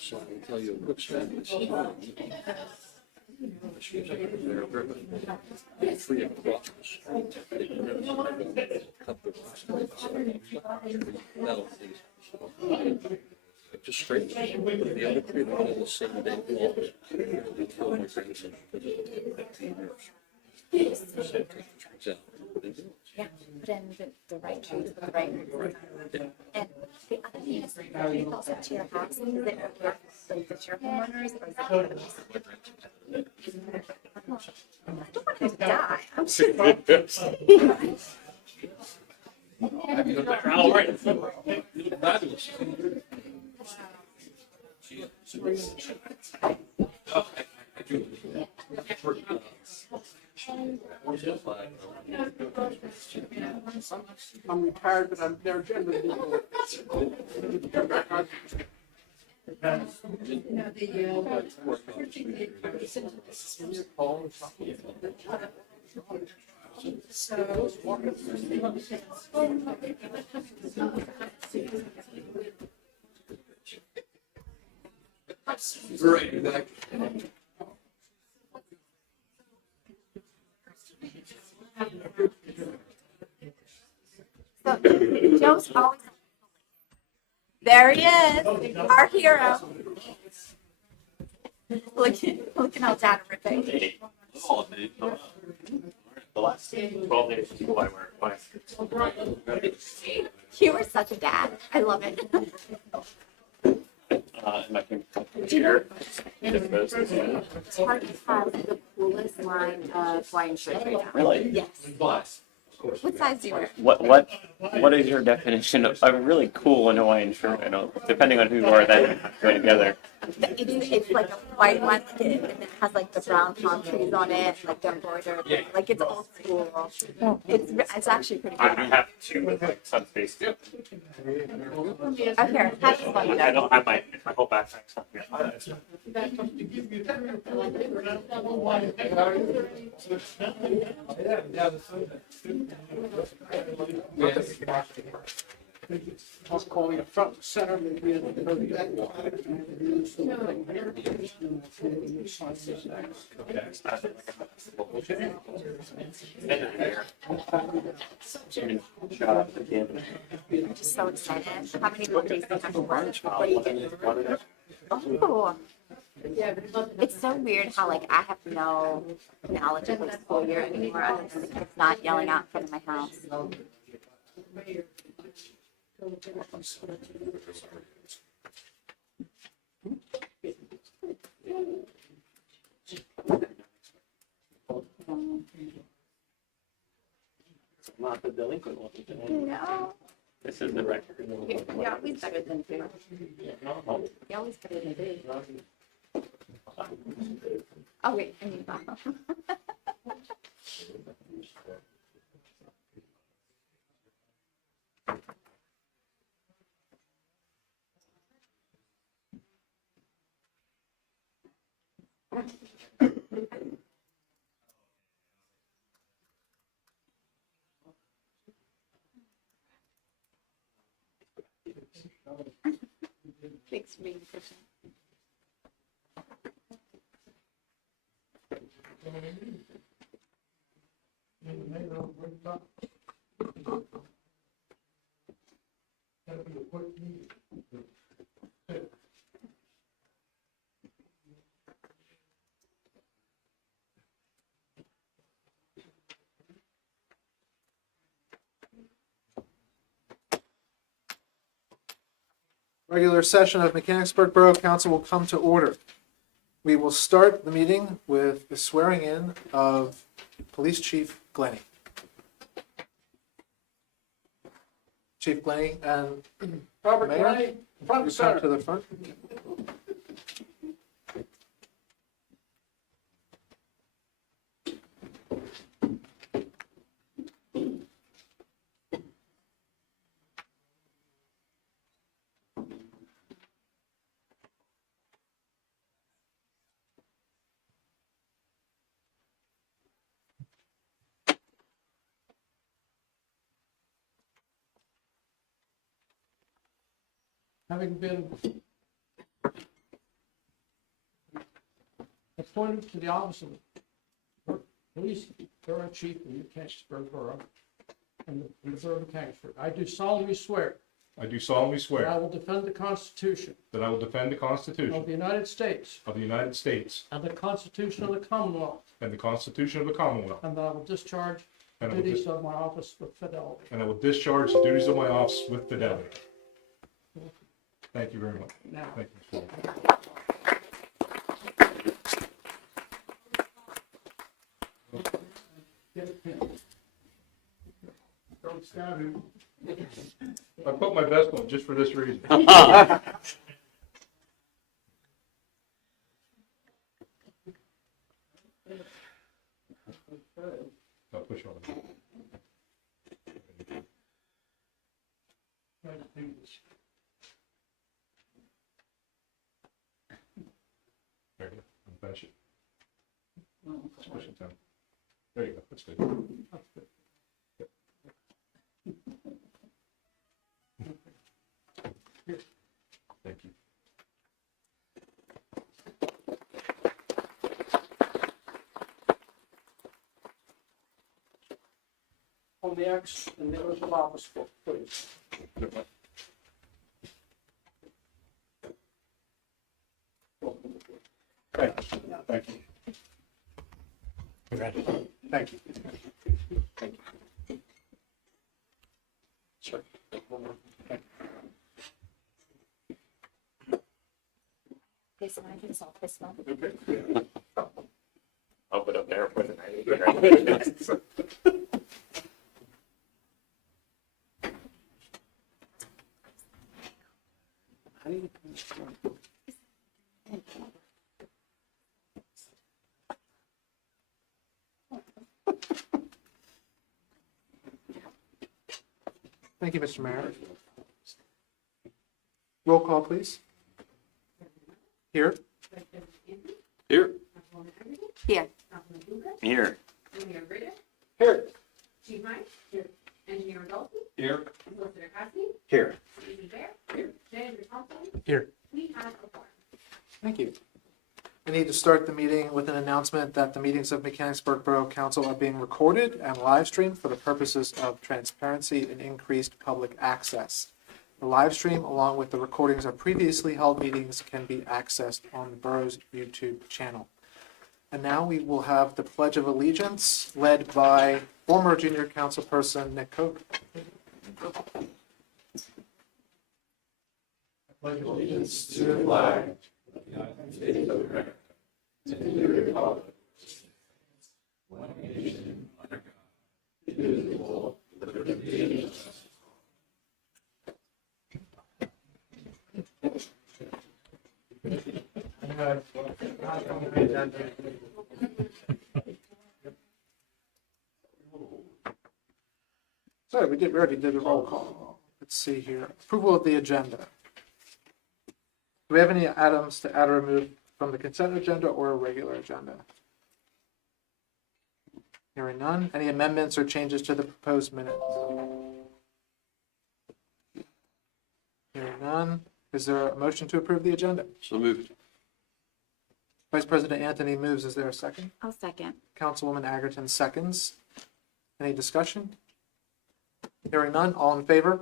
So I'll tell you a quick strategy. 3 o'clock. Just straight. The other 3 are on the same day. Yeah, put in the right trees with the right. And the other thing is, it goes up to your house. Is it like the your homeowners or is it I don't want him to die. I'm sure. All right. I'm retired, but I'm never generally. Right, exactly. So Joe's always. There he is, our hero. Look how Dad ripping. The last 12 days people I wear twice. You were such a dad. I love it. My computer. Target has the coolest line of Hawaiian shirts right now. Really? Yes. What size do you wear? What is your definition of a really cool Hawaiian shirt? I know, depending on who you are, then go together. It's like a white one, and it has like the brown palm trees on it, like the embroidered, like it's old school. It's actually pretty I cool. have 2 with like sun face. Oh, here, have this one. I don't have my whole backpack stuff yet. I was calling it front and center, maybe in the I'm just so excited. How many more days do you have to work before you get? Oh. It's so weird how like I have no knowledge of the school year anymore other than the kids not yelling out in front of my house. Not the delinquent one. No. This is the record. You're always better than food. You're always better than food. Oh wait, I mean thanks for being patient. Regular session of Mechanicsburg Borough Council will come to order. We will start the meeting with the swearing in of Police Chief Glennie. Chief Glennie and Robert Mayor, Glennie, front you and come center. to the front. having been appointed to the office of Police Borough Chief in the Mechanicsburg Borough and the Borough of Mechanicsburg, I do solemnly swear I do solemnly that I swear will defend the Constitution that I will defend the of Constitution the United States of the United States and the Constitution of the Commonwealth, and the Constitution of the Commonwealth, and that I will discharge the and I will duties of my office with fidelity. discharge the duties of my office with fidelity. Thank you very much. Now, Thank you, Mr. Ward. get a pen. Don't stab him. I put my vest on just for this reason. I'll push on it. There you go. Finish it. Just push it down. There you go. That's good. Thank you. On the X and the oath of office book, please. Thank you. Thank you. Thank you. Sure. This one, I just saw this one. I'll put up there with it. How do you? Thank you, Mr. Mayor. Roll call, please. Here. Here. Here. Here. Engineer Ritter, Here. Chief Mike. Here. Engineer Adolphe, Here. Solicitor Cassidy, Here. Stevie Bear. Here. Janitor Thompson. Here. We have a quorum. Thank you. I need to start the meeting with an announcement that the meetings of Mechanicsburg Borough Council are being recorded and live streamed for the purposes of transparency and increased public access. The live stream, along with the recordings of previously held meetings, can be accessed on the borough's YouTube channel. And now we will have the Pledge of Allegiance led by former junior councilperson Nick Koch. Pledge allegiance to the flag of the United States of America, and to the republic one nation under God, indivisible, with liberty and justice. Sorry, we already did a roll call. Let's see here. Approval of the agenda. Do we have any items to add or remove from the consent agenda or a regular agenda? Hearing none. Any amendments or changes to the proposed minutes? Hearing none. Is there a motion to approve the agenda? So moved. Vice President Anthony moves. Is there a second? I'll second. Councilwoman Agerton seconds. Any discussion? Hearing none. All in favor?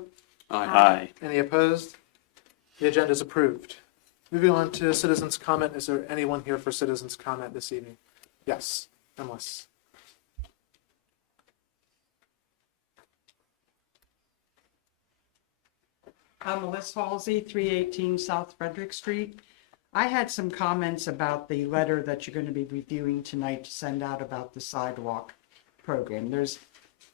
Aye. Any opposed? The agenda is approved. Moving on to citizens' comment. Is there anyone here for citizens' comment this evening? Yes, unless. I'm Melissa Halsey, 318 South Frederick Street. I had some comments about the letter that you're going to be reviewing tonight to send out about the sidewalk program.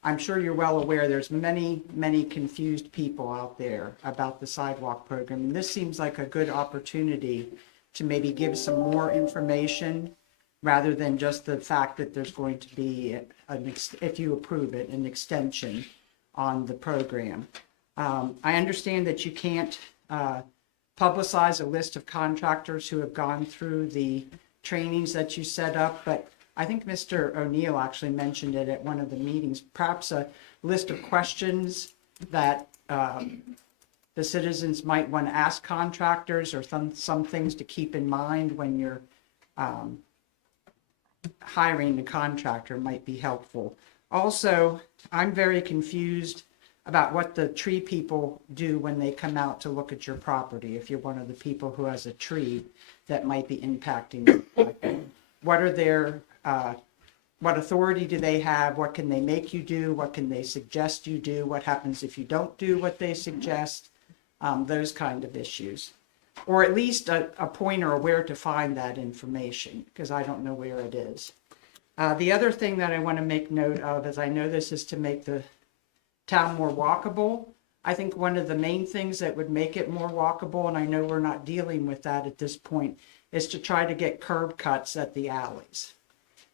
I'm sure you're well aware, there's many confused people out there about the sidewalk program. And this seems like a good opportunity to maybe give some more information rather than just the fact that there's going to be, if you approve it, an extension on the program. I understand that you can't publicize a list of contractors who have gone through the trainings that you set up, but I think Mr. O'Neill actually mentioned it at one of the meetings, perhaps a list of questions that the citizens might want to ask contractors or some things to keep in mind when you're hiring the contractor might be helpful. Also, I'm very confused about what the tree people do when they come out to look at your property. If you're one of the people who has a tree that might be impacting, what are their, what authority do they have? What can they make you do? What can they suggest you do? What happens if you don't do what they suggest? Those kind of issues. Or at least a pointer of where to find that information, because I don't know where it is. The other thing that I want to make note of is I know this is to make the town more walkable. I think one of the main things that would make it more walkable, and I know we're not dealing with that at this point, is to try to get curb cuts at the alleys.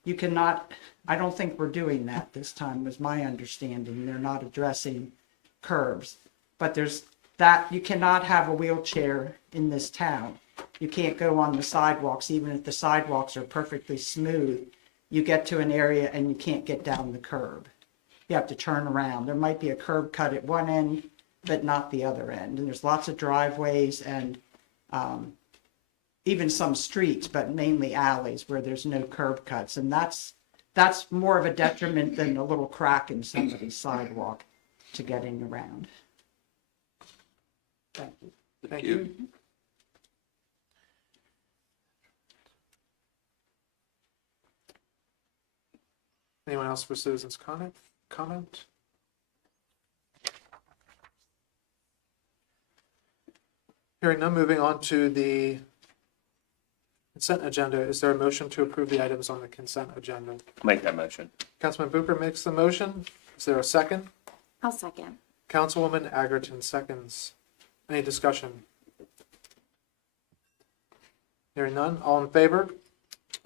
You cannot, I don't think we're doing that this time, was my understanding. They're not addressing curbs. But there's that, you cannot have a wheelchair in this town. You can't go on the sidewalks, even if the sidewalks are perfectly smooth. You get to an area and you can't get down the curb. You have to turn around. There might be a curb cut at one end, but not the other end. And there's lots of driveways and even some streets, but mainly alleys where there's no curb cuts. And that's more of a detriment than a little crack in somebody's sidewalk to getting around. Thank you. Thank you. Anyone else for citizens' comment? Hearing none, moving on to the consent agenda. Is there a motion to approve the items on the consent agenda? I'll make that motion. Councilman Bucher makes the motion. Is there a second? I'll second. Councilwoman Agerton seconds. Any discussion? Hearing none, all in favor?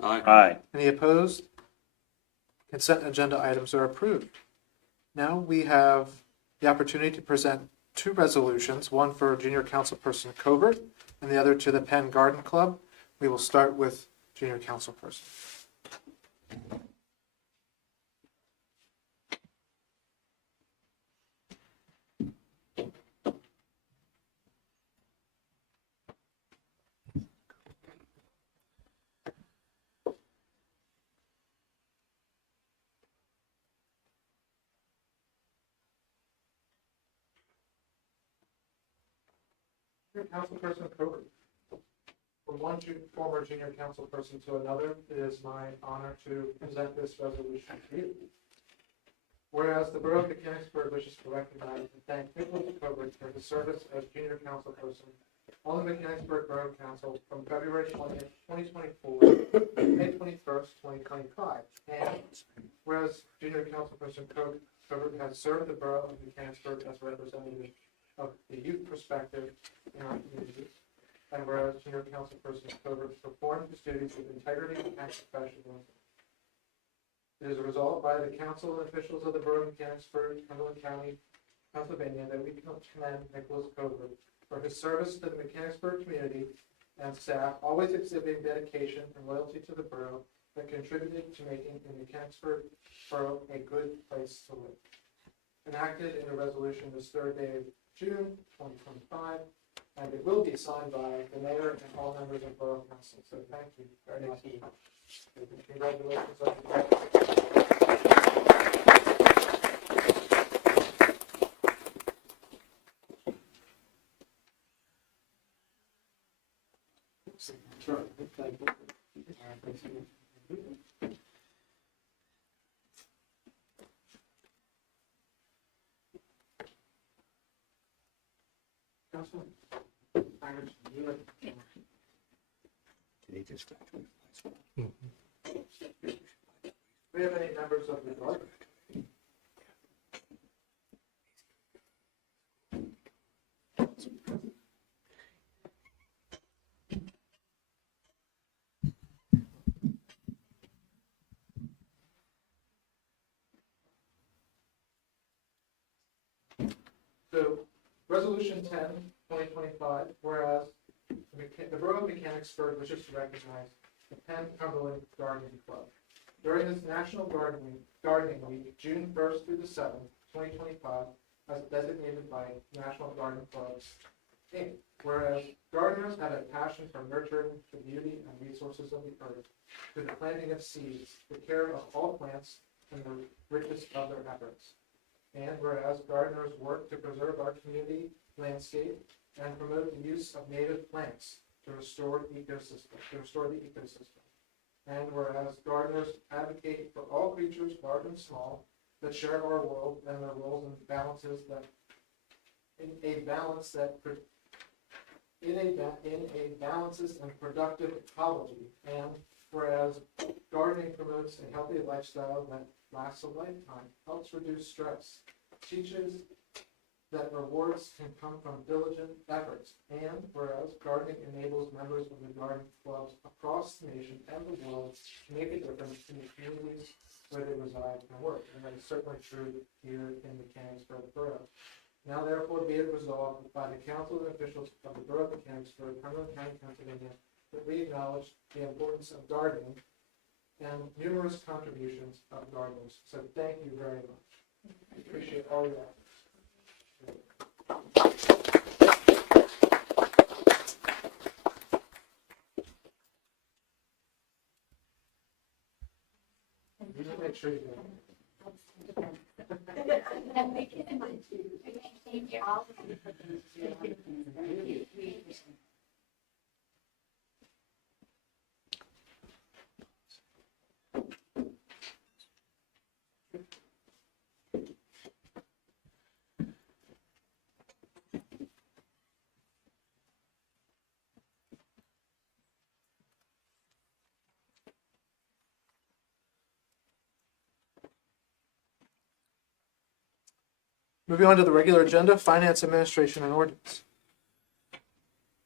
Aye. Any opposed? Consent agenda items are approved. Now we have the opportunity to present two resolutions, one for Junior Councilperson Covert and the other to the Penn Garden Club. We will start with Junior Councilperson. Councilperson Covert. From one former junior councilperson to another, it is my honor to present this resolution to you. Whereas the Borough of Mechanicsburg wishes to recognize and thank Nicholas Covert for his service as junior councilperson on the Mechanicsburg Borough Council from February 20th, 2024 to May 21st, 2025. And whereas junior councilperson Covert has served the Borough of Mechanicsburg as representative of the youth perspective in our communities, and whereas junior councilperson Covert performed his duties with integrity and professionalism. It is resolved by the council and officials of the Borough of Mechanicsburg, Cumberland County, Pennsylvania, that we commend Nicholas Covert for his service to the Mechanicsburg community and staff, always exhibiting dedication and loyalty to the borough that contributed to making the Mechanicsburg Borough a good place to live. Enacted in a resolution this third day of June 2025, and it will be signed by the mayor and all members of Borough Council. So thank you very much. Congratulations on your Sure. Thank you. Councilman, we have any members of the board? So, Resolution 10, 2025, whereas the Borough of Mechanicsburg wishes to recognize the Penn Cumberland Gardening Club. During this National Gardening Week, June 1st through the 7th, 2025, as designated by National Garden Clubs, Inc. Whereas gardeners have a passion for nurturing the beauty and resources of the earth through the planting of seeds, the care of all plants, and the richest of their efforts. And whereas gardeners work to preserve our community landscape and promote the use of native plants to restore the ecosystem. And whereas gardeners advocate for all creatures, large and small, that share our world and their roles and balances that in a balanced and productive ecology. And whereas gardening promotes a healthy lifestyle that lasts a lifetime, helps reduce stress, teaches that rewards can come from diligent efforts. And whereas gardening enables members of the garden clubs across the nation and the world to make a difference in the communities where they reside and work. And that is certainly true here in Mechanicsburg Borough. Now therefore be it resolved by the council and officials of the Borough of Mechanicsburg, Cumberland County, Pennsylvania, that we acknowledge the importance of gardening and numerous contributions of gardeners. So thank you very much. I appreciate all your efforts. You need to make sure you do it. Moving on to the regular agenda, finance, administration, and ordinance.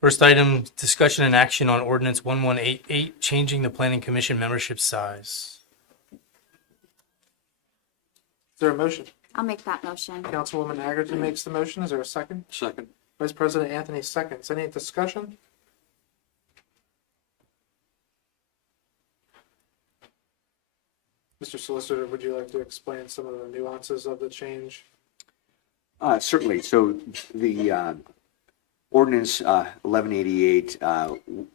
First item, discussion and action on ordinance 1188, changing the planning commission membership size. Is there a motion? I'll make that motion. Councilwoman Agerton makes the motion. Is there a second? Second. Vice President Anthony seconds. Any discussion? Mr. Solicitor, would you like to explain some of the nuances of the change? Certainly. So the ordinance 1188,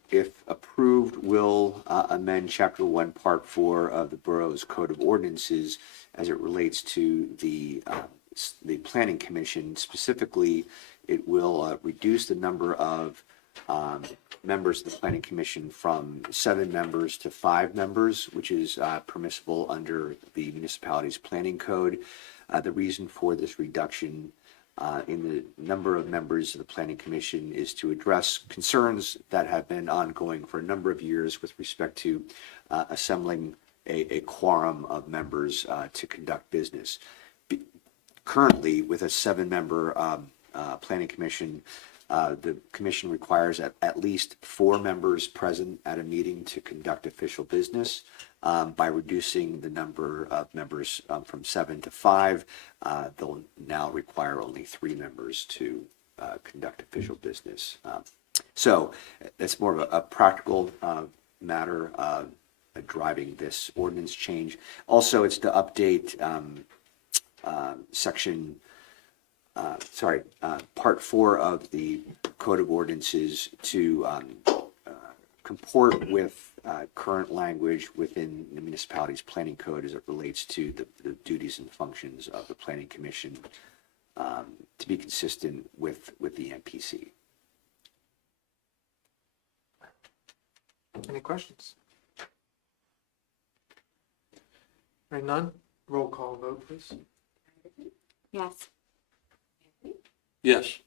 if approved, will amend Chapter 1, Part 4 of the Borough's Code of Ordinances as it relates to the Planning Commission. Specifically, it will reduce the number of members of the Planning Commission from 7 members to 5 members, which is permissible under the municipality's planning code. The reason for this reduction in the number of members of the Planning Commission is to address concerns that have been ongoing for a number of years with respect to assembling a quorum of members to conduct business. Currently, with a 7-member Planning Commission, the commission requires at least 4 members present at a meeting to conduct official business. By reducing the number of members from 7 to 5, they'll now require only 3 members to conduct official business. So it's more of a practical matter driving this ordinance change. Also, it's to update Part 4 of the Code of Ordinances to comport with current language within the municipality's planning code as it relates to the duties and functions of the Planning Commission to be consistent with the MPC. Any questions? Hearing none, roll call vote, please. Yes. Yes.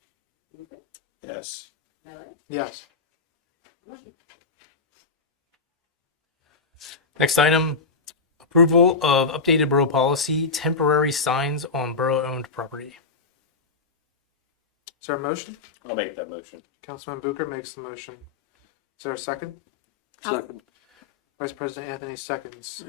Yes. Yes. Next item, approval of updated borough policy, temporary signs on borough-owned property. Is there a motion? I'll make that motion. Councilman Bucher makes the motion. Is there a second? Second. Vice President Anthony seconds.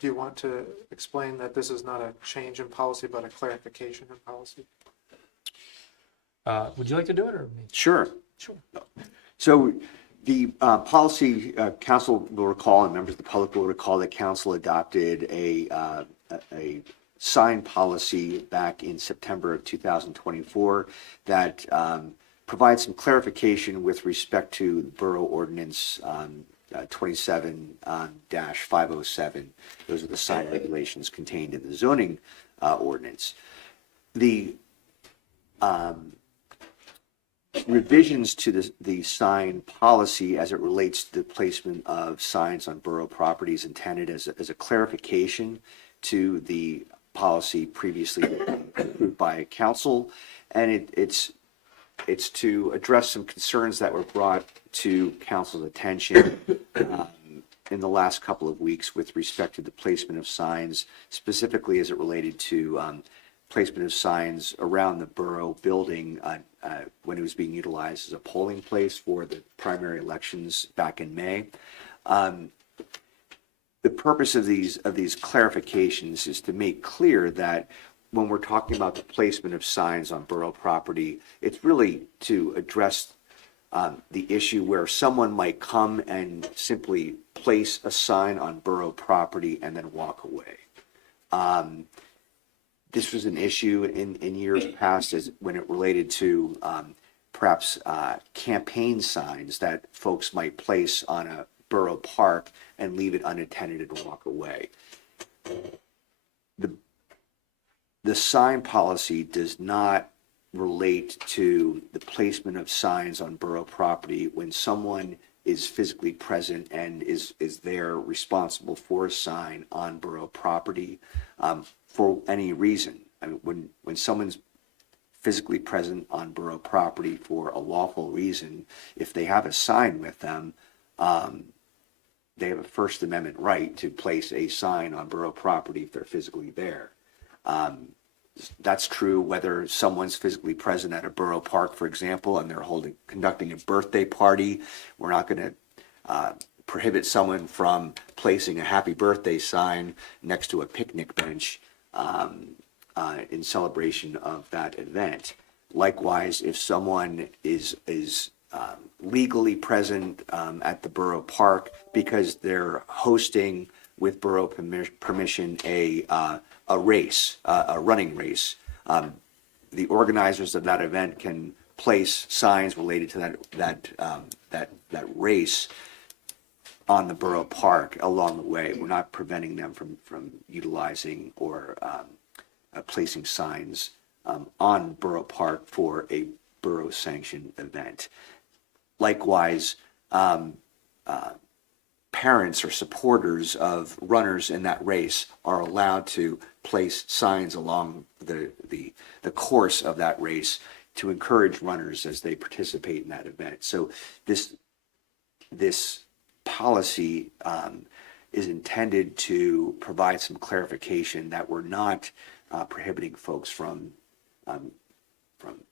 Do you want to explain that this is not a change in policy, but a clarification in policy? Would you like to do it or me? Sure. Sure. So The policy, council will recall, and members of the public will recall that council adopted a sign policy back in September of 2024 that provides some clarification with respect to the Borough Ordinance 27-507. Those are the sign regulations contained in the zoning ordinance. The revisions to the sign policy as it relates to the placement of signs on borough properties intended as a clarification to the policy previously approved by council, and it's to address some concerns that were brought to council's attention in the last couple of weeks with respect to the placement of signs, specifically as it related to placement of signs around the borough building when it was being utilized as a polling place for the primary elections back in May. The purpose of these clarifications is to make clear that when we're talking about the placement of signs on borough property, it's really to address the issue where someone might come and simply place a sign on borough property and then walk away. This was an issue in years past as when it related to perhaps campaign signs that folks might place on a borough park and leave it unattended and walk away. The sign policy does not relate to the placement of signs on borough property when someone is physically present and is there responsible for a sign on borough property for any reason. I mean, when someone's physically present on borough property for a lawful reason, if they have a sign with them, they have a First Amendment right to place a sign on borough property if they're physically there. That's true whether someone's physically present at a borough park, for example, and they're conducting a birthday party. We're not going to prohibit someone from placing a happy birthday sign next to a picnic bench in celebration of that event. Likewise, if someone is legally present at the borough park because they're hosting with borough permission a race, a running race, the organizers of that event can place signs related to that race on the borough park along the way. We're not preventing them from utilizing or placing signs on borough park for a borough sanctioned event. Likewise, parents or supporters of runners in that race are allowed to place signs along the course of that race to encourage runners as they participate in that event. So this policy is intended to provide some clarification that we're not prohibiting folks from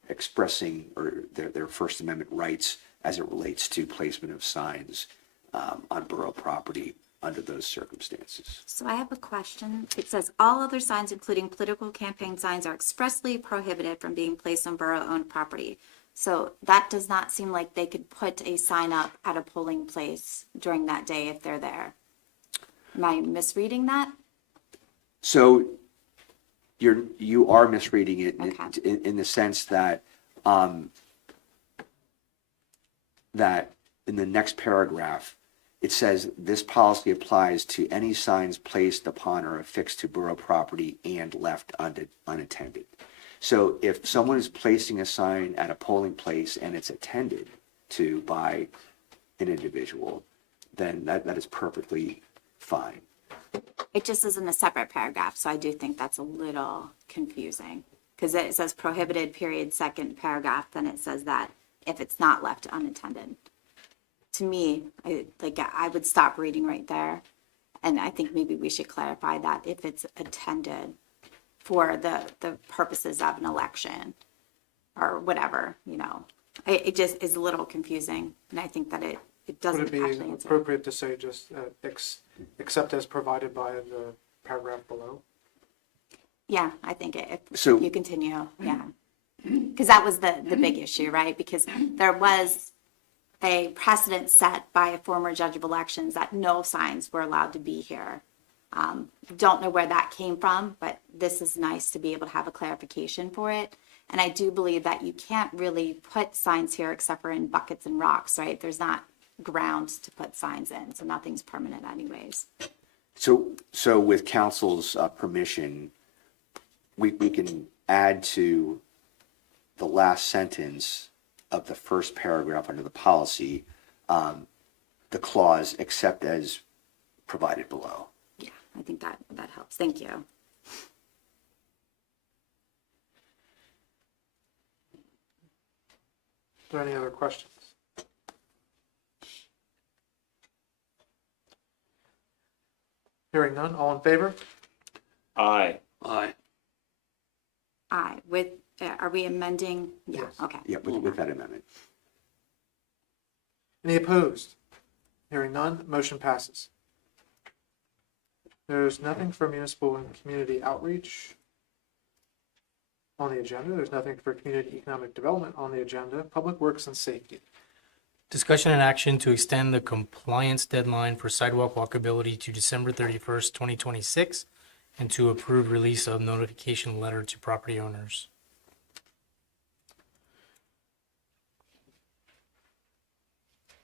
expressing or their First Amendment rights as it relates to placement of signs on borough property under those circumstances. So I have a question. It says all other signs, including political campaign signs, are expressly prohibited from being placed on borough-owned property. So that does not seem like they could put a sign up at a polling place during that day if they're there. Am I misreading that? So you are misreading it Okay. in the sense that that in the next paragraph, it says this policy applies to any signs placed upon or affixed to borough property and left unattended. So if someone is placing a sign at a polling place and it's attended to by an individual, then that is perfectly fine. It just is in a separate paragraph, so I do think that's a little confusing. Because it says prohibited, period, second paragraph, then it says that if it's not left unattended. To me, I would stop reading right there. And I think maybe we should clarify that if it's attended for the purposes of an election or whatever, it just is a little confusing. And I think that it doesn't Would it actually be answer. appropriate to say just except as provided by the paragraph below? Yeah, I think if So- you continue, yeah. Because that was the big issue, right? Because there was a precedent set by a former judge of elections that no signs were allowed to be here. Don't know where that came from, but this is nice to be able to have a clarification for it. And I do believe that you can't really put signs here except for in buckets and rocks, right? There's not grounds to put signs in, so nothing's permanent anyways. So with council's permission, we can add to the last sentence of the first paragraph under the policy, the clause except as provided below. Yeah, I think that helps. Thank you. Are there any other questions? Hearing none, all in favor? Aye. Aye. Aye. With, are we amending? Yeah, Yes. okay. Yeah, with that amendment. Any opposed? Hearing none, motion passes. There's nothing for municipal and community outreach on the agenda. There's nothing for community economic development on the agenda. Public works and safety. Discussion and action to extend the compliance deadline for sidewalk walkability to December 31st, 2026, and to approve release of notification letter to property owners.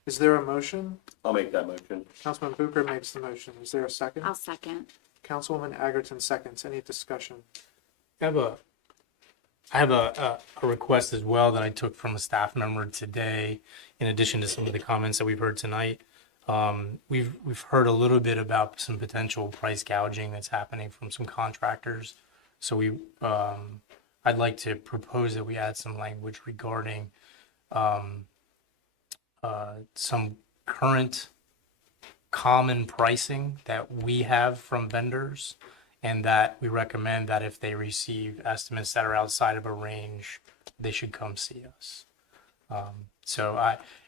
Is there a motion? I'll make that motion. Councilman Bucher makes the motion. Is there a second? I'll second. Councilwoman Agerton seconds. Any discussion? I have a request as well that I took from a staff member today, in addition to some of the comments that we've heard tonight. We've heard a little bit about some potential price gouging that's happening from some contractors. So I'd like to propose that we add some language regarding some current common pricing that we have from vendors, and that we recommend that if they receive estimates that are outside of a range, they should come see us.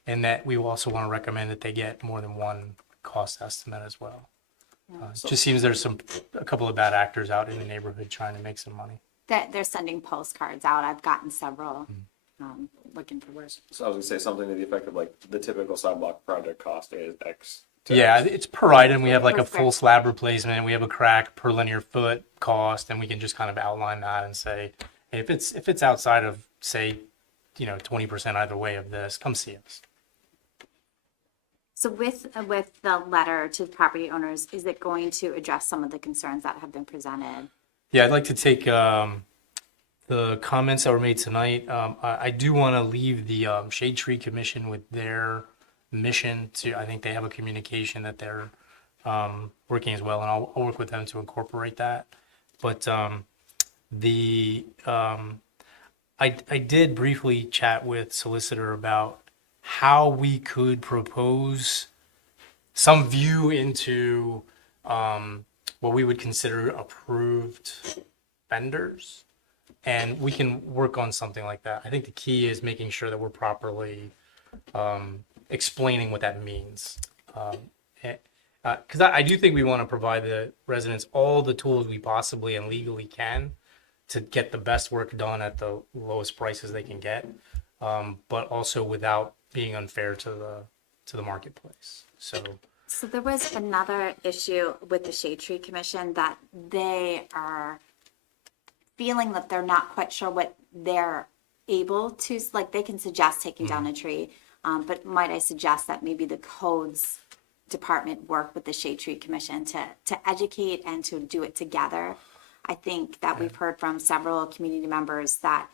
And that we also want to recommend that they get more than one cost estimate as well. It just seems there's a couple of bad actors out in the neighborhood trying to make some money. That they're sending postcards out. I've gotten several looking for work. So I was gonna say something to the effect of like the typical sidewalk project cost is X. Yeah, it's per item. We have like a full slab replacement. We have a crack per linear foot cost, and we can just kind of outline that and say, hey, if it's outside of, say, 20% either way of this, come see us. So with the letter to property owners, is it going to address some of the concerns that have been presented? Yeah, I'd like to take the comments that were made tonight. I do want to leave the Shade Tree Commission with their mission to, I think they have a communication that they're working as well, and I'll work with them to incorporate that. But I did briefly chat with solicitor about how we could propose some view into what we would consider approved vendors, and we can work on something like that. I think the key is making sure that we're properly explaining what that means. Because I do think we want to provide the residents all the tools we possibly and legally can to get the best work done at the lowest prices they can get, but also without being unfair to the marketplace. So there was another issue with the Shade Tree Commission that they are feeling that they're not quite sure what they're able to, like they can suggest taking down a tree, but might I suggest that maybe the codes department work with the Shade Tree Commission to educate and to do it together. I think that we've heard from several community members that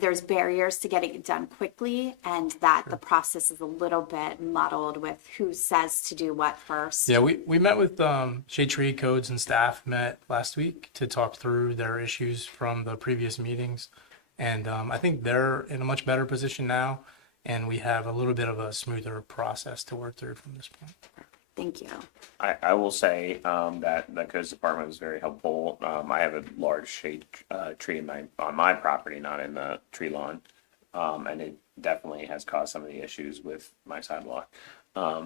there's barriers to getting it done quickly, and that the process is a little bit muddled with who says to do what first. Yeah, we met with Shade Tree Codes and staff met last week to talk through their issues from the previous meetings. And I think they're in a much better position now, and we have a little bit of a smoother process to work through from this point. Thank you. I will say that the codes department was very helpful. I have a large shade tree on my property, not in the tree lawn, and it definitely has caused some of the issues with my sidewalk.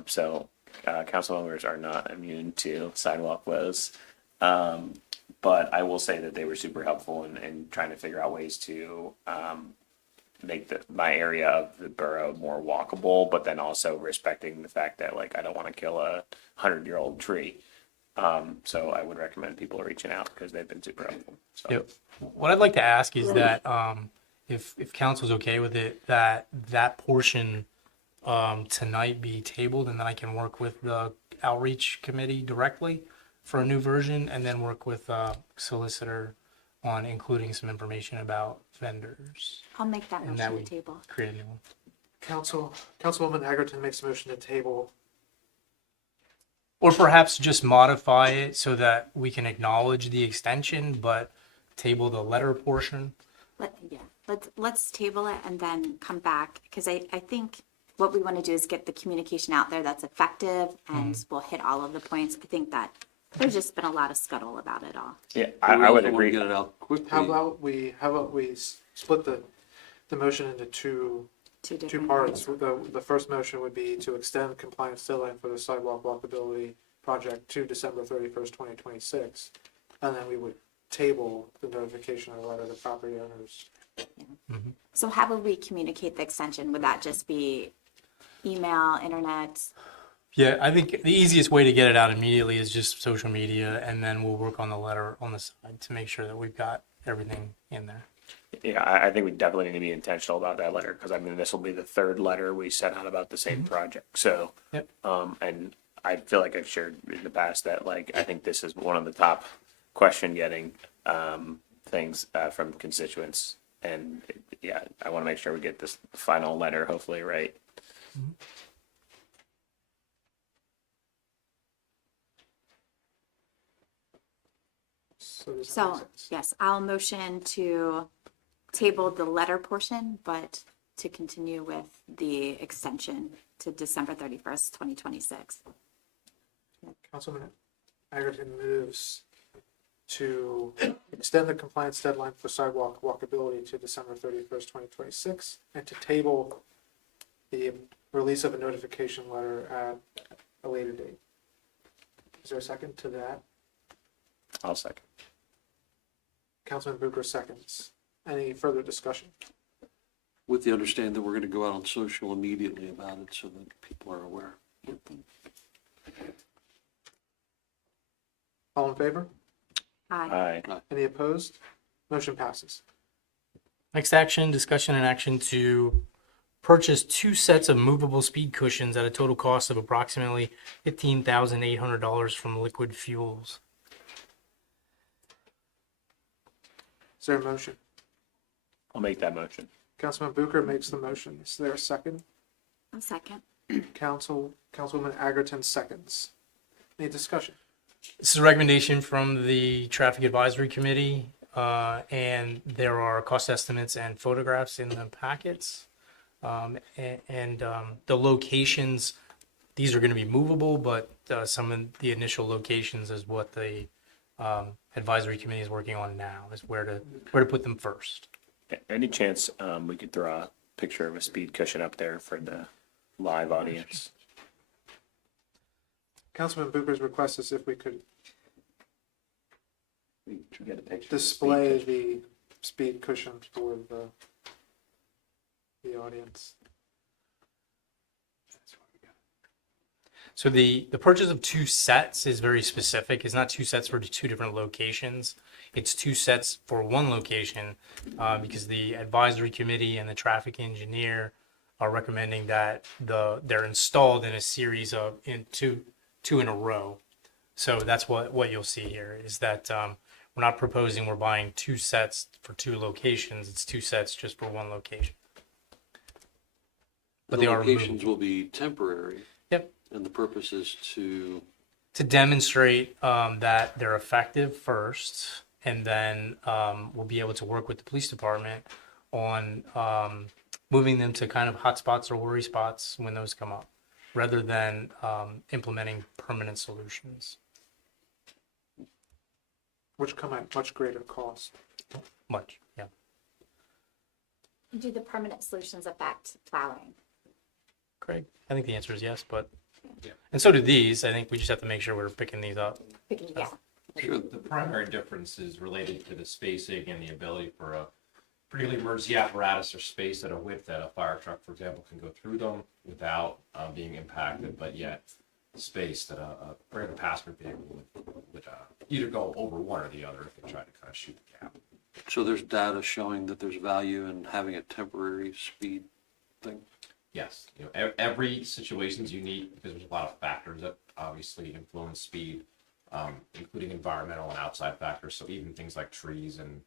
So council members are not immune to sidewalk woes, but I will say that they were super helpful in trying to figure out ways to make my area of the borough more walkable, but then also respecting the fact that like I don't want to kill a 100-year-old tree. So I would recommend people reaching out because they've been super helpful. So. Yep. What I'd like to ask is that if council's okay with it, that portion tonight be tabled, and then I can work with the outreach committee directly for a new version, and then work with solicitor on including some information about vendors. I'll make that And that motion would to table. create a new one. Councilwoman Egerton makes a motion to table. Or perhaps just modify it so that we can acknowledge the extension, but table the letter portion. Let's table it and then come back, because I think what we want to do is get the communication out there that's effective, and we'll hit all of the points. I think that there's just been a lot of scuttle about it all. Yeah, I would also wanna agree. Get it out quickly. How about we split the motion into two Two different parts. The first motion would be to extend compliance deadline for the sidewalk walkability project to December 31st, 2026. And then we would table the notification of the letter to property owners. So how would we communicate the extension? Would that just be email, internet? Yeah, I think the easiest way to get it out immediately is just social media, and then we'll work on the letter on the side to make sure that we've got everything in there. Yeah, I think we definitely need to be intentional about that letter because I mean this will be the third letter we sent out about the same project. So, Yep. And I feel like I've shared in the past that like I think this is one of the top question getting things from constituents, and yeah, I want to make sure we get this final letter hopefully right. So does that make So, sense? yes, I'll motion to table the letter portion, but to continue with the extension to December 31st, 2026. Councilman Egerton moves to extend the compliance deadline for sidewalk walkability to December 31st, 2026, and to table the release of a notification letter at a later date. Is there a second to that? I'll second. Councilman Bucher seconds. Any further discussion? With the understanding that we're going to go out on social immediately about it so that people are aware. All in favor? Aye. Aye. Any opposed? Motion passes. Next action, discussion and action to purchase 2 sets of movable speed cushions at a total cost of approximately $15,800 from Liquid Fuels. Is there a motion? I'll make that motion. Councilman Bucher makes the motion. Is there a second? I'll second. Councilwoman Egerton seconds. Any discussion? This is a recommendation from the Traffic Advisory Committee, and there are cost estimates and photographs in the packets. The locations, these are going to be movable, but some of the initial locations is what the advisory committee is working on now, is where to put them first. Any chance we could throw a picture of a speed cushion up there for the live audience? Councilman Bucher's request is if we could Get a picture. display the speed cushion for the audience. So the purchase of 2 sets is very specific. It's not 2 sets for 2 different locations. It's 2 sets for 1 location because the advisory committee and the traffic engineer are recommending that they're installed in a series of two in a row. So that's what you'll see here is that we're not proposing we're buying 2 sets for 2 locations. It's 2 sets just for 1 location. But The they are locations removable. will be temporary. Yep. And the purpose is to, Demonstrate that they're effective first, and then we'll be able to work with the police department on moving them to kind of hot spots or worry spots when those come up, rather than implementing permanent solutions. Which come at much greater cost. Much, yeah. Do the permanent solutions affect plowing? Craig, I think the answer is yes, but, and so do these. I think we just have to make sure we're picking these up. Yeah. sure, The primary difference is related to the spacing and the ability for particularly emergency apparatus are spaced at a width that a fire truck, for example, can go through them without being impacted, but yet spaced that a regular passenger vehicle would either go over one or the other if they tried to kind of shoot the gap. So there's data showing that there's value in having a temporary speed thing? Yes, you know, every situation is unique because there's a lot of factors that obviously influence speed, including environmental and outside factors. So even things like trees and,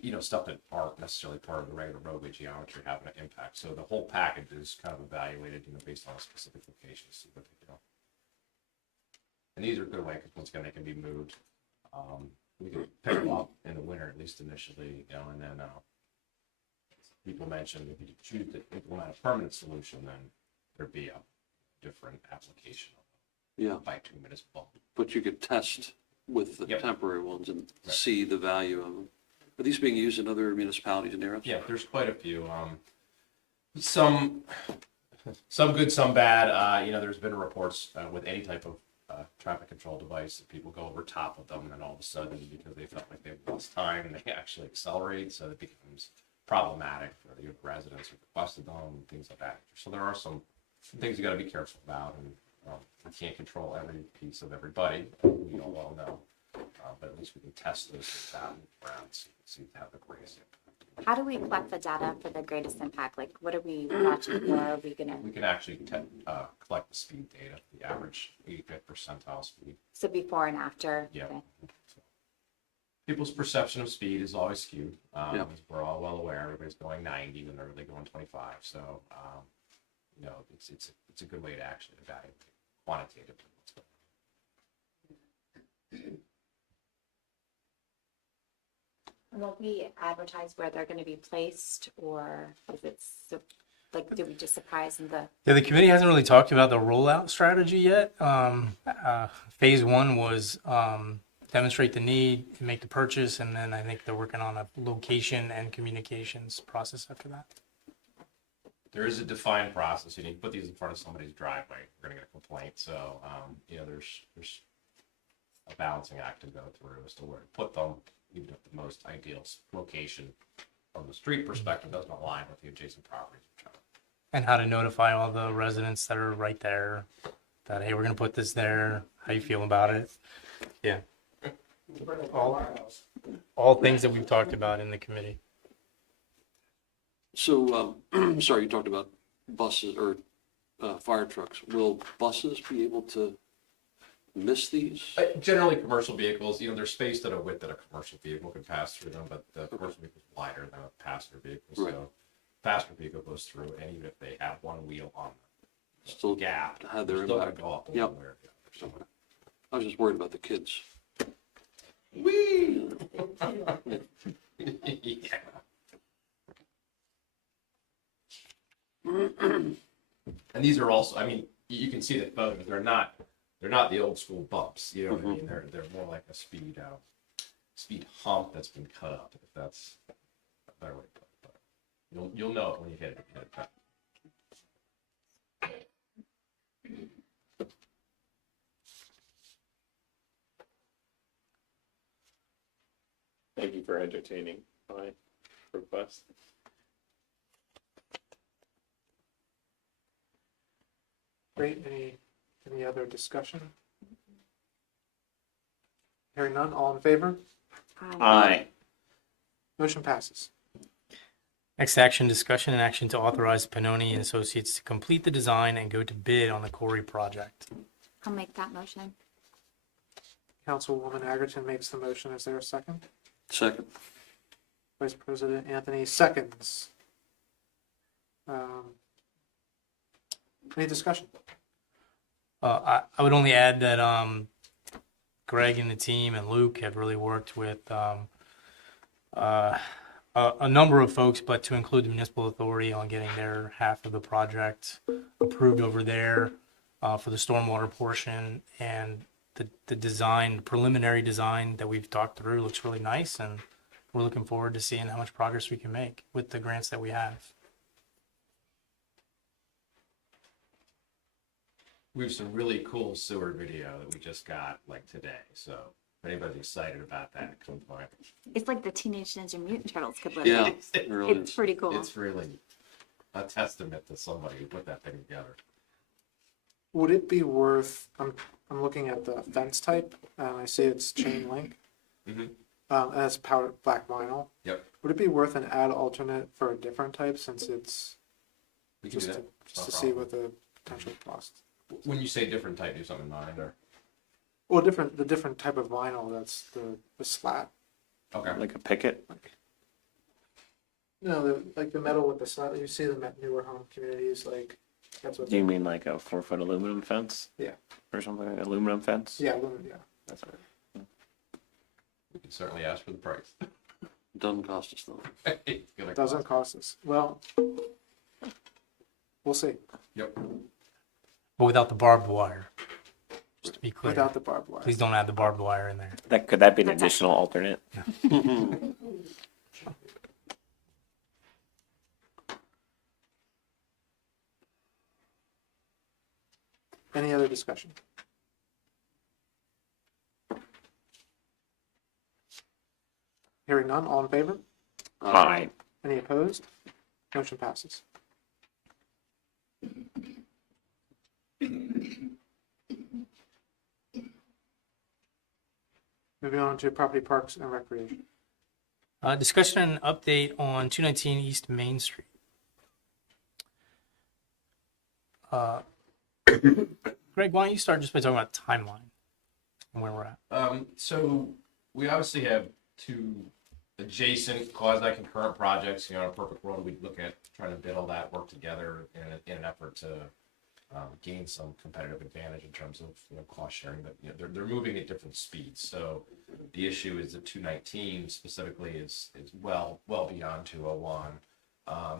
you know, stuff that aren't necessarily part of the regular roadway geometry have an impact. So the whole package is kind of evaluated, you know, based on a specific location to see what they do. And these are good ways, because once again, they can be moved. We can pick them up in the winter, at least initially, you know, and then people mentioned if you choose to implement a permanent solution, then there'd be a different application Yeah, of bituminous bump. but you could test with the Yep. temporary ones and Right. see the value of them. Are these being used in other municipalities and areas? Yeah, there's quite a few. Some good, some bad. You know, there's been reports with any type of traffic control device that people go over top of them, and then all of a sudden, because they felt like they've lost time, they actually accelerate, so it becomes problematic for the residents who requested them and things like that. So there are some things you got to be careful about, and you can't control every piece of everybody. We all well know, but at least we can test those things out and see how the greatest impact. How do we collect the data for the greatest impact? Like, what are we watching for? Are we gonna, We can actually collect the speed data, the average 85th percentile speed. so before and after? Yeah. Okay. So, people's perception of speed is always skewed. Yeah. We're all well aware everybody's going 90 when they're really going 25. So, you know, it's a good way to actually evaluate quantitatively what's going on. Will we advertise where they're gonna be placed, or is it, like, do we just surprise in the? Yeah, the committee hasn't really talked about the rollout strategy yet. Phase one was demonstrate the need, make the purchase, and then I think they're working on a location and communications process after that. There is a defined process. You need to put these in front of somebody's driveway. We're going to get a complaint. So, you know, there's a balancing act to go through as to where to put them, even if the most ideal location from the street perspective doesn't align with the adjacent properties. And how to notify all the residents that are right there that, hey, we're gonna put this there. How you feel about it? Yeah. All things that we've talked about in the committee. So, sorry, you talked about buses or fire trucks. Will buses be able to miss these? Generally, commercial vehicles, you know, they're spaced at a width that a commercial vehicle can pass through them, but the commercial vehicle is wider than a passenger vehicle. Right. So, passenger vehicle goes through, and even if they have one wheel on the Still gap, had their they're still gonna impact. go up a Yep. little where, Okay. I was just worried about the kids. Whee! Yeah. And these are also, I mean, you can see the photos. They're not the old school bumps. You know what I mean? They're more like a speed hump that's been cut up. If that's a better way to put it. But you'll know it when you hit it. Thank you for entertaining my request. Great, any other discussion? Hearing none, all in favor? Aye. Motion passes. Next action, discussion and action to authorize Pannoni and Associates to complete the design and go to bid on the Corey project. I'll make that motion. Councilwoman Agerton makes the motion. Is there a second? Second. Vice President Anthony seconds. Any discussion? I would only add that Greg and the team and Luke have really worked with a number of folks, but to include the municipal authority on getting their half of the project approved over there for the stormwater portion. And the design, preliminary design that we've talked through looks really nice, and we're looking forward to seeing how much progress we can make with the grants that we have. We have some really cool sewer video that we just got like today. So If anybody's excited about that, come by. It's like the Teenage Ninja Mutant Turtles could live Yeah, there. it really It's is. pretty cool. It's really a testament to somebody who put that thing together. Would it be worth, I'm looking at the fence type, and I see it's chain link. Mhm. And it's powdered black vinyl. Yep. Would it be worth an ad alternate for a different type, since it's, We can do just that. to, It's not just a to see problem. what the potential cost? When you say different type, do something in mind, or? Well, the different type of vinyl, that's the slat. Okay. Like a picket? No, like the metal with the slat, you see them at newer home communities, like, that's what. Do you mean like a 4-foot aluminum fence? Yeah. Or something like aluminum fence? Yeah, aluminum, yeah. That's all right. We can certainly ask for the price. Doesn't cost us though. It's gonna Doesn't cost us. Well, we'll see, Yep. But without the barbed wire. Just to be clear. without the barbed wire. Please don't add the barbed wire in there. Could that be an That's additional alternate? Any other discussion? Hearing none, all in favor? Aye. Any opposed? Motion passes. Moving on to property parks and recreation. Discussion and update on 219 East Main Street. Greg, why don't you start just by talking about timeline and where we're at? So we obviously have two adjacent quasi-concurrent projects. You know, in a perfect world, we'd look at trying to bid all that work together in an effort to gain some competitive advantage in terms of, you know, cost sharing. But, you know, they're moving at different speeds. So the issue is that 219 specifically is well beyond 201.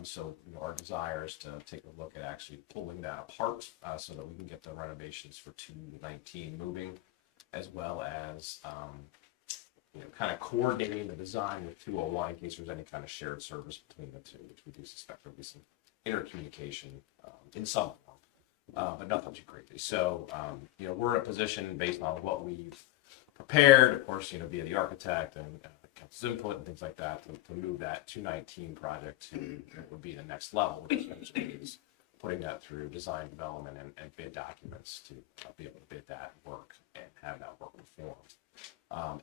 So, you know, our desire is to take a look at actually pulling that apart so that we can get the renovations for 219 moving, as well as you know, kind of coordinating the design with 201 in case there's any kind of shared service between the two, which we do suspect there'll be some intercommunication in some form, but nothing too crazy. So, you know, we're in a position based on what we've prepared, of course, you know, via the architect and council's input and things like that, to move that 219 project to what would be the next level, which essentially is putting that through design development and bid documents to be able to bid that work and have that work performed.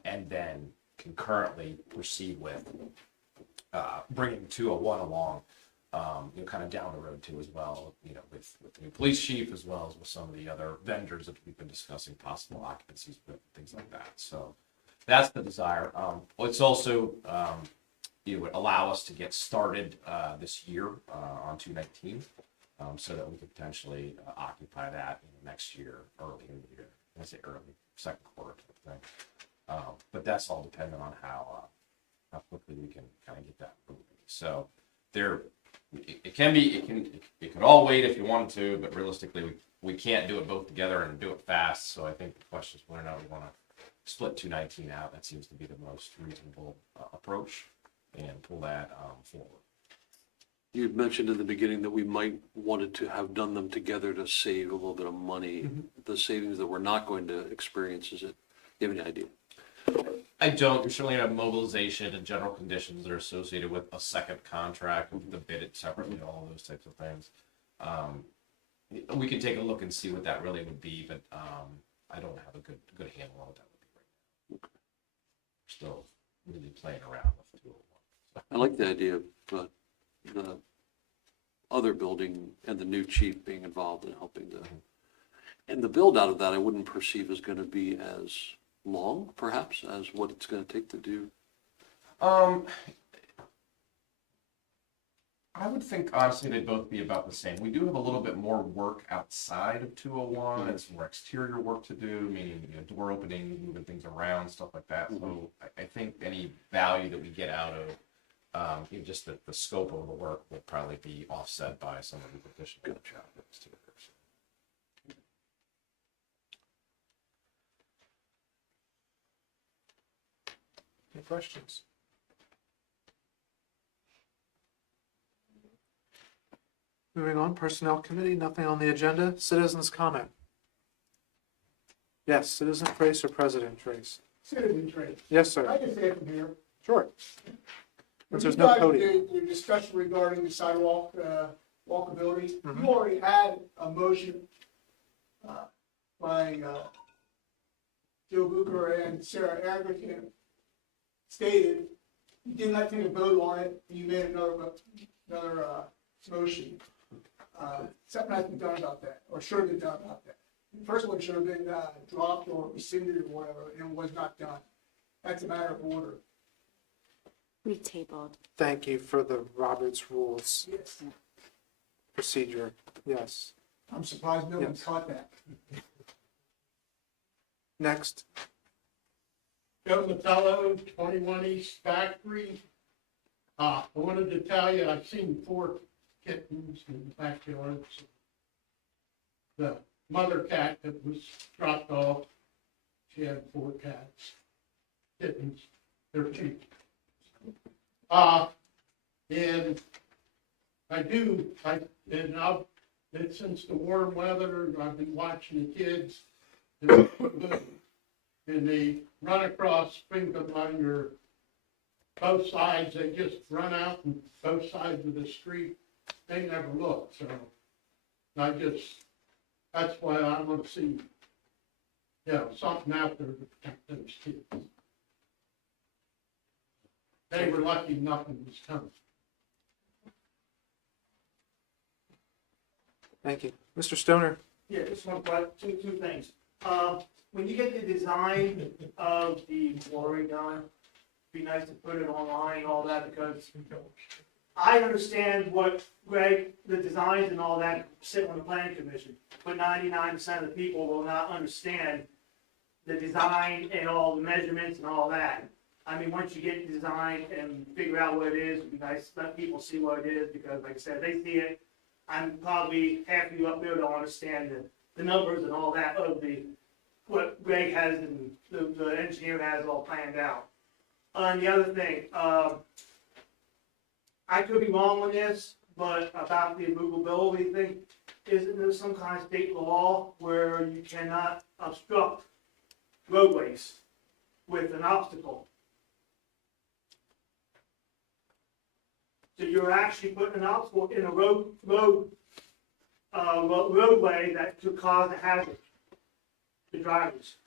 And then concurrently proceed with bringing 201 along, you know, kind of down the road too as well, you know, with the new police chief, as well as with some of the other vendors that we've been discussing possible occupancies with, things like that. So that's the desire. It's also, it would allow us to get started this year on 219, so that we could potentially occupy that in the next year, early in the year. I say early, second quarter type of thing. But that's all dependent on how quickly we can kind of get that moving. So it can all wait if you wanted to, but realistically we can't do it both together and do it fast. So I think the question is whether or not we want to split 219 out. That seems to be the most reasonable approach, and pull that forward. You had mentioned in the beginning that we might wanted to have done them together to save a little bit of money. The savings that we're not going to experience, is it, do you have any idea? I don't. You certainly have mobilization and general conditions that are associated with a second contract, the bid it separately, all of those types of things. We can take a look and see what that really would be, but I don't have a good handle on what that would be right now. We're still really playing around with 201. I like the idea of the other building and the new chief being involved in helping and the build out of that I wouldn't perceive as going to be as long, perhaps, as what it's going to take to do. I would think honestly they'd both be about the same. We do have a little bit more work outside of 201 and some more exterior work to do, meaning, you know, door opening, moving things around, stuff like that. So I think any value that we get out of you know, just the scope of the work will probably be offset by some of the additional challenges to it. Any questions? Moving on, Personnel Committee, nothing on the agenda. Citizens comment. Yes, Citizen Trace or President Trace? Citizen Trade. Yes, I sir. just say from here. Sure. When Since you there's no guys podium. did your discussion regarding the sidewalk, walkability, Mhm. you already had a motion, by, Joe Booker and Sarah Agerton stated, you did not take a vote on it, and you made another motion. Something has to be done about that, or should have been done about that. The first one should have been, dropped or rescinded or whatever, and it was not done. That's a matter of order. We tabled. Thank you for the Roberts Rules Yes. procedure. Yes. I'm surprised no one Yes. caught that. Next. Joe Metello, 21 East Factory. I wanted to tell you, I've seen 4 kittens in the backyard. The mother cat that was dropped off, she had 4 cats, kittens, they're cheap. And and since the warm weather, I've been watching the kids. They're good. And they run across sprinkler under both sides. They just run out on both sides of the street. They never look, so that's why I want to see, something out there to protect those kids. They were lucky nothing was coming. Thank you. Mr. Stoner? Yeah, just one question, two things. When you get the design of the flooring done, it'd be nice to put it online and all that, because I understand what Greg, the designs and all that sit on the planning commission, but 99% of the people will not understand the design and all the measurements and all that. I mean, once you get the design and figure out what it is, it'd be nice to let people see what it is, because like I said, they see it. I'm probably half of you up there don't understand the numbers and all that of what Greg has and the engineer has all planned out. And the other thing, I could be wrong on this, but about the movability thing, isn't there some kind of state law where you cannot obstruct roadways with an obstacle? So you're actually putting an obstacle in a roadway that could cause a hazard to drivers.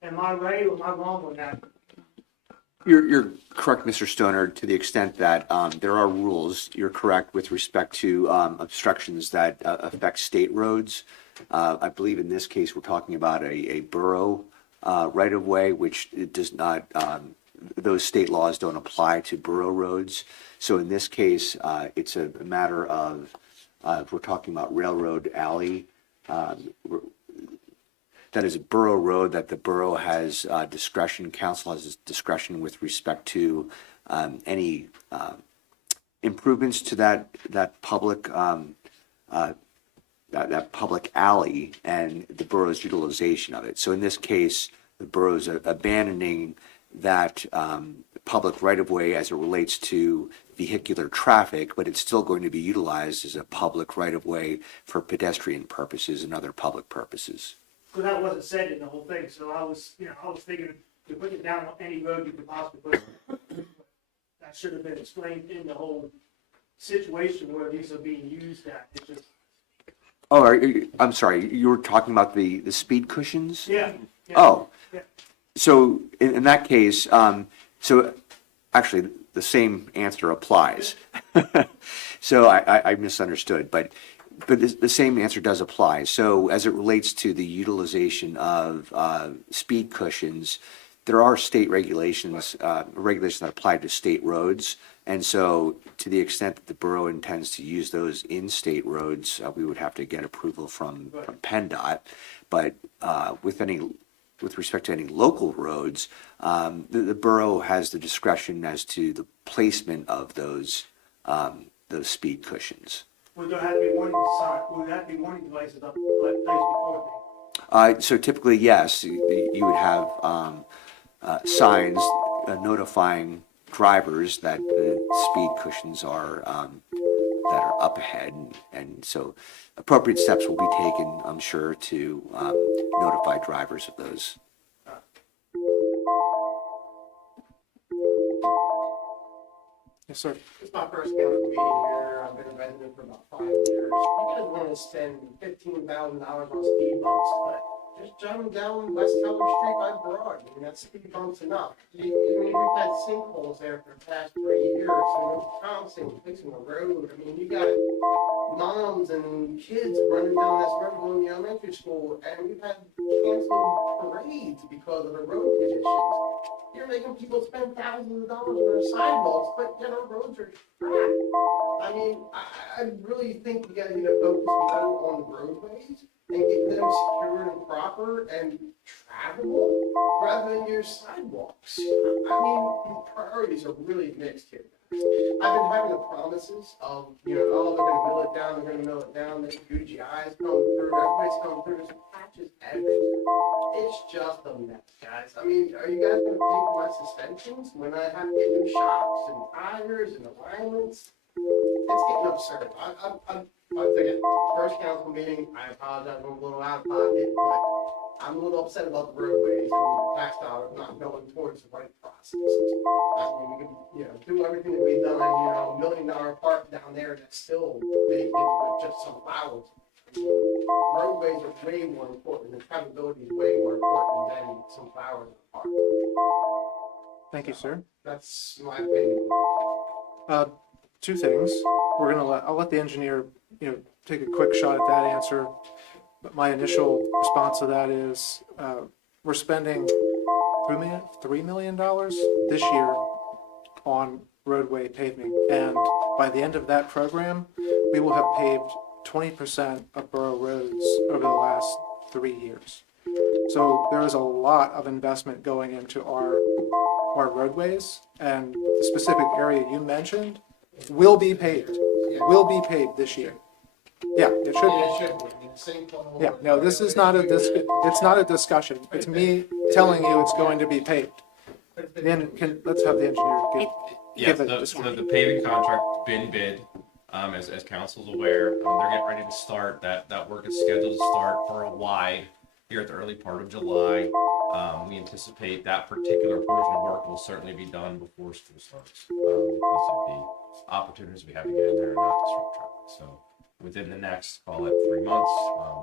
Am I right or am I wrong on that? You're correct, Mr. Stoner, to the extent that there are rules. You're correct with respect to obstructions that affect state roads. I believe in this case, we're talking about a borough right-of-way, which it does not, those state laws don't apply to borough roads. So in this case, it's a matter of, if we're talking about Railroad Alley, that is a borough road that the borough has discretion, council has discretion with respect to any improvements to that public that public alley and the borough's utilization of it. So in this case, the borough's abandoning that public right-of-way as it relates to vehicular traffic, but it's still going to be utilized as a public right-of-way for pedestrian purposes and other public purposes. Because that wasn't said in the whole thing, so I was thinking to put it down on any road you could possibly put it. That should have been explained in the whole situation where these are being used at. It's just, Oh, I'm sorry, you were talking about the speed cushions? yeah. Oh, Yeah. so in that case, so actually the same answer applies. So I misunderstood, but the same answer does apply. So as it relates to the utilization of speed cushions, there are state regulations that apply to state roads. And so to the extent that the borough intends to use those in state roads, we would have to get approval from PennDOT. But with respect to any local roads, the borough has the discretion as to the placement of those speed cushions. Would there have to be warning devices up placed before? So typically, yes, you would have signs notifying drivers that the speed cushions are that are up ahead, and so appropriate steps will be taken, I'm sure, to notify drivers of those. Yes, sir. It's my first council meeting here. I've been a resident for about 5 years. You guys want to spend $15,000 on speed bumps, but just driving down West Keller Street by Borough, I mean, that speed bump's enough. I mean, we've had sinkholes there for the past 3 years, and we're constantly fixing the road. I mean, you got moms and kids running down this road going to elementary school, and we've had canceled parades because of the road conditions. You're making people spend thousands of dollars on their sidewalks, but yet our roads are crap. I mean, I really think we gotta get a focus more on the roadways and get them secured and proper and travelable rather than your sidewalks. I mean, priorities are really mixed here. I've been having the promises of, you know, oh, they're gonna mill it down, they're gonna mill it down, there's Gucci eyes coming through, everybody's coming through, there's patches everywhere. It's just a mess, guys. I mean, are you guys gonna pay for my suspensions when I have to get new shocks and tires and alignments? It's getting absurd. Again, first council meeting, I apologize, I'm a little out of pocket, but I'm a little upset about the roadways and the tax dollars not going towards the right process. I mean, we can, you know, do everything that we've done, you know, $1 million park down there that's still big with just some flowers. I mean, roadways are way more important, and travelability is way more important than some flowers in the park. Thank you, sir. That's my opinion. Two things. I'll let the engineer, take a quick shot at that answer. But my initial response to that is, we're spending $3 million this year on roadway paving. And by the end of that program, we will have paved 20% of borough roads over the last 3 years. So there is a lot of investment going into our roadways, and the specific area you mentioned will be paved this year. Yeah, it should Yeah, be. it should be. I mean, sinkhole. Yeah, no, this is not it's not a discussion. It's me telling you it's going to be paved. Then let's have the engineer give a So description. the paving contract's been bid, as council's aware, they're getting ready to start, that work is scheduled to start for a wide here at the early part of July. We anticipate that particular portion of work will certainly be done before school starts, because of the opportunities we have to get in there and not disrupt traffic. So within the next, call it 3 months,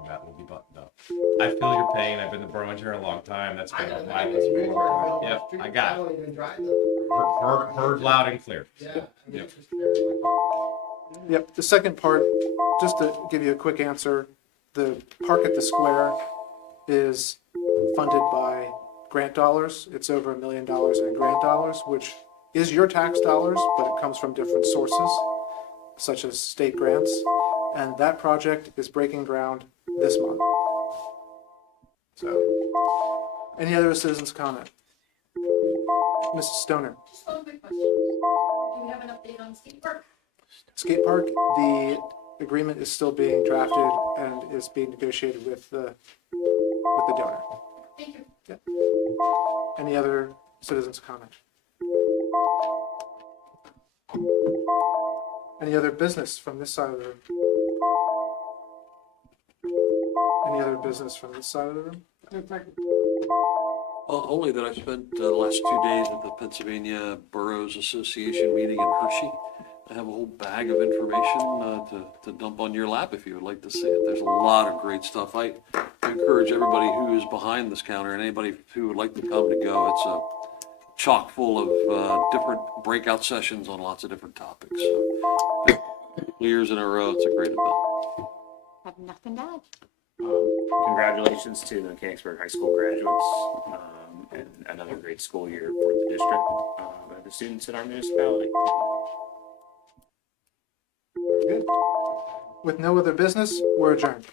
that will be buttoned up. I feel your pain. I've been the borough engineer a long time. That's been a live. Yep, I got it. don't even drive the. Heard loud and clear. Yeah. I mean, Yep. it's just very like- Yep, the second part, just to give you a quick answer, the park at the square is funded by grant dollars. It's over $1 million in grant dollars, which is your tax dollars, but it comes from different sources, such as state grants. And that project is breaking ground this month. So, any other citizens' comment? Mrs. Stoner, Just one quick question. Do we have an update on skate park? skate park, the agreement is still being drafted and is being negotiated with the donor. Thank you. Any other citizens' comment? Any other business from this side of the room? Any other business from this side of the room? Only that I spent the last 2 days at the Pennsylvania Boroughs Association meeting in Hershey. I have a whole bag of information to dump on your lap if you would like to see it. There's a lot of great stuff. I encourage everybody who is behind this counter and anybody who would like to come to go. It's a chock full of different breakout sessions on lots of different topics. So, 2 years in a row, it's a great event. Have nothing to add. Congratulations to the Mechanicsburg High School graduates, and another great school year for the district, and the students in our municipality. Very good. With no other business, we're adjourned.